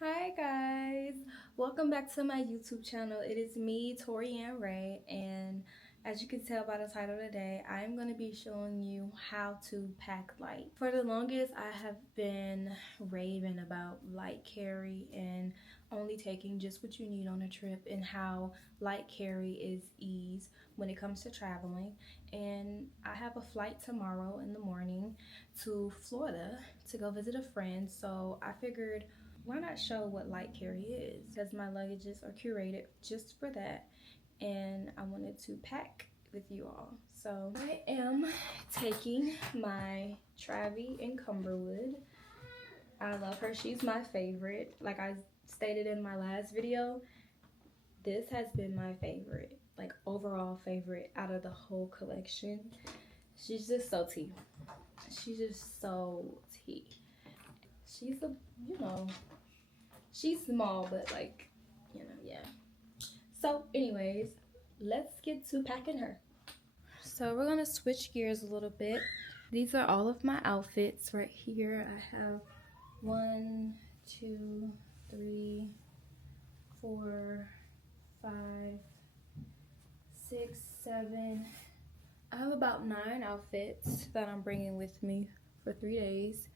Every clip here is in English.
Hi guys, welcome back to my YouTube channel. It is me, Tori Ann Ray, and as you can tell by the title today, I'm going to be showing you how to pack light. For the longest, I have been raving about light carry and only taking just what you need on a trip, and how light carry is ease when it comes to traveling. And I have a flight tomorrow in the morning to Florida to go visit a friend, so I figured, why not show what light carry is? Because my luggages are curated just for that, and I wanted to pack with you all. So I am taking my Travi in Cumberwood. I love her. She's my favorite. Like I stated in my last video, this has been my favorite, like overall favorite out of the whole collection. She's just so tea. She's just so tea. She's a, you know, she's small, but like, yeah. So anyways, let's get to packing her. So we're gonna switch gears a little bit. These are all of my outfits right here. I have 1, 2, 3, 4, 5, 6, 7. I have about 9 outfits that I'm bringing with me for 3 days.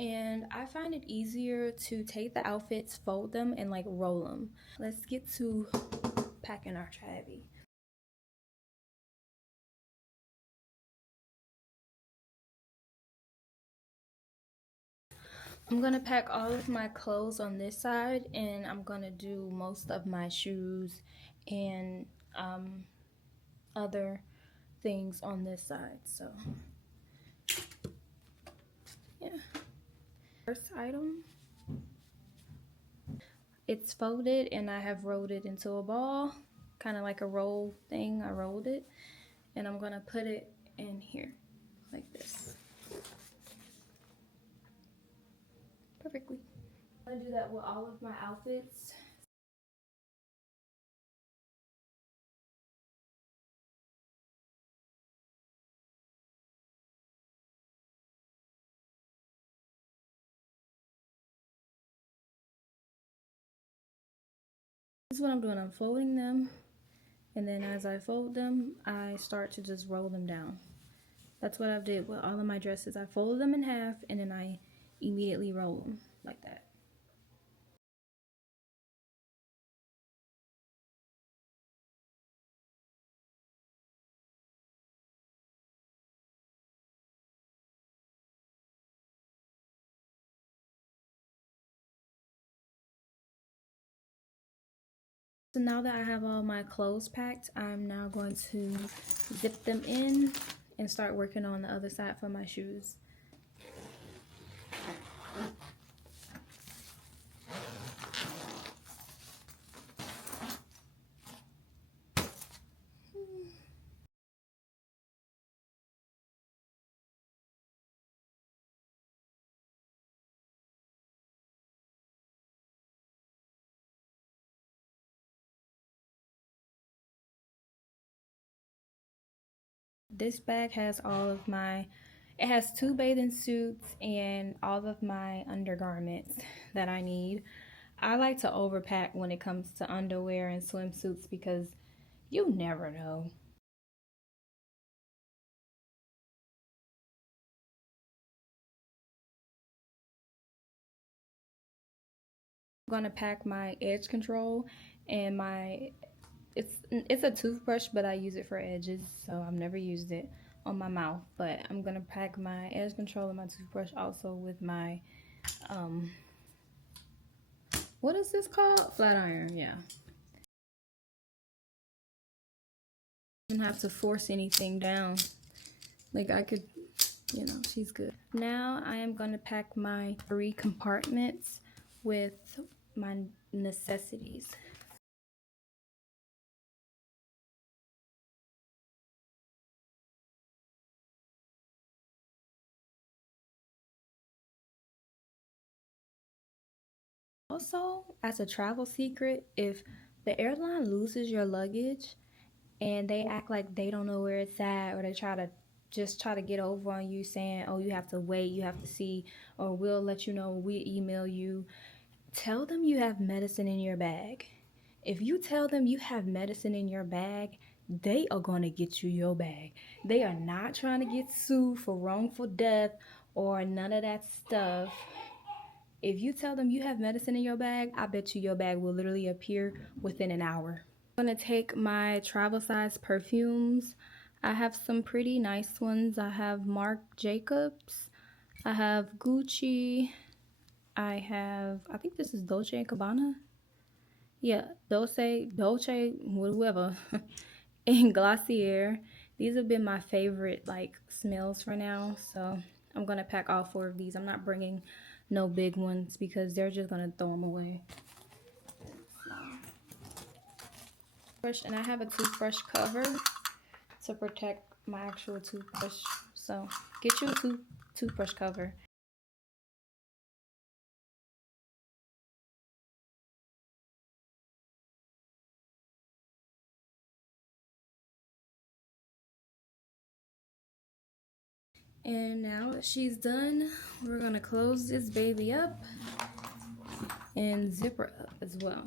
And I find it easier to take the outfits, fold them, and like roll them. Let's get to packing our Travi. I'm gonna pack all of my clothes on this side, and I'm gonna do most of my shoes and other things on this side. So yeah. First item, it's folded and I have rolled it into a ball, kind of like a roll thing. I rolled it, and I'm gonna put it in here like this. Perfectly. I'm gonna do that with all of my outfits. This is what I'm doing. I'm folding them, and then as I fold them, I start to just roll them down. That's what I did with all of my dresses. I folded them in half, and then I immediately roll them like that. So now that I have all my clothes packed, I'm now going to zip them in and start working on the other side for my shoes. This bag has it has 2 bathing suits and all of my undergarments that I need. I like to overpack when it comes to underwear and swimsuits because you never know. I'm gonna pack my edge control and it's a toothbrush, but I use it for edges, so I've never used it on my mouth. But I'm gonna pack my edge control and my toothbrush also with my what is this called? Flat iron, yeah. Didn't have to force anything down. Like I could, she's good. Now I am gonna pack my 3 compartments with my necessities. Also, as a travel secret, if the airline loses your luggage and they act like they don't know where it's at, or they try to get over on you saying, oh, you have to wait, you have to see, or we'll let you know, we email you, Tell them you have medicine in your bag. If you tell them you have medicine in your bag, they are going to get you your bag. They are not trying to get sued for wrongful death or none of that stuff. If you tell them you have medicine in your bag, I bet you your bag will literally appear within an hour. I'm going to take my travel size perfumes. I have some pretty nice ones. I have Marc Jacobs. I have Gucci. I think this is Dolce & Gabbana. Yeah, Dolce, whoever, and Glossier. These have been my favorite like smells for now. So I'm gonna pack all 4 of these. I'm not bringing no big ones because they're just gonna throw them away. And I have a toothbrush cover to protect my actual toothbrush. So get you a toothbrush cover. And now that she's done, we're gonna close this baby up and zip her up as well.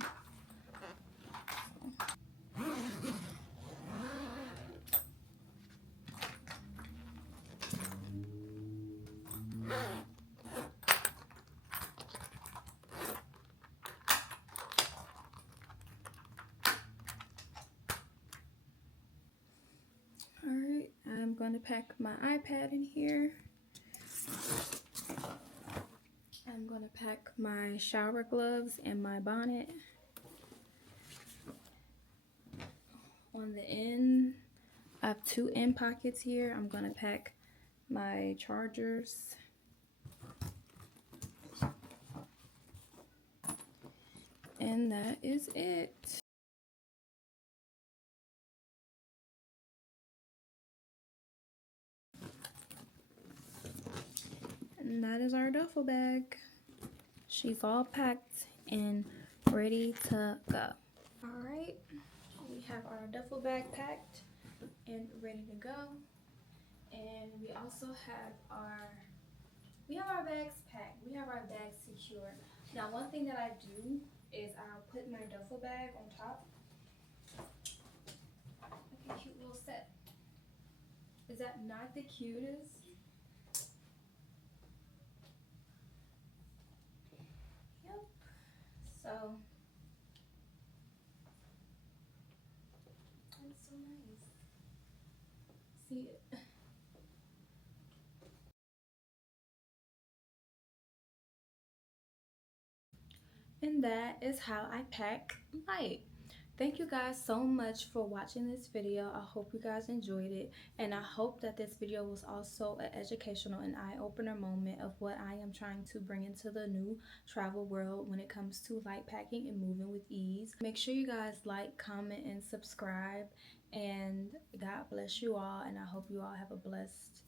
Alright, I'm gonna pack my iPad in here. I'm gonna pack my shower gloves and my bonnet. On the end, I have 2 end pockets here. I'm gonna pack my chargers. And that is it. And that is our duffel bag. She's all packed and ready to go. Alright, we have our duffel bag packed and ready to go. And we also have our bags packed. We have our bags secure. Now one thing that I do is I'll put my duffel bag on top. Look at cute little set. Is that not the cutest? Yep. So that's so nice. See it. And that is how I pack light. Thank you guys so much for watching this video. I hope you guys enjoyed it, and I hope that this video was also an educational and eye-opener moment of what I am trying to bring into the new travel world when it comes to light packing and moving with ease. Make sure you guys like, comment, and subscribe, and God bless you all, and I hope you all have a blessed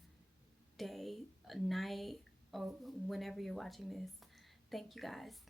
day, night, or whenever you're watching this. Thank you guys.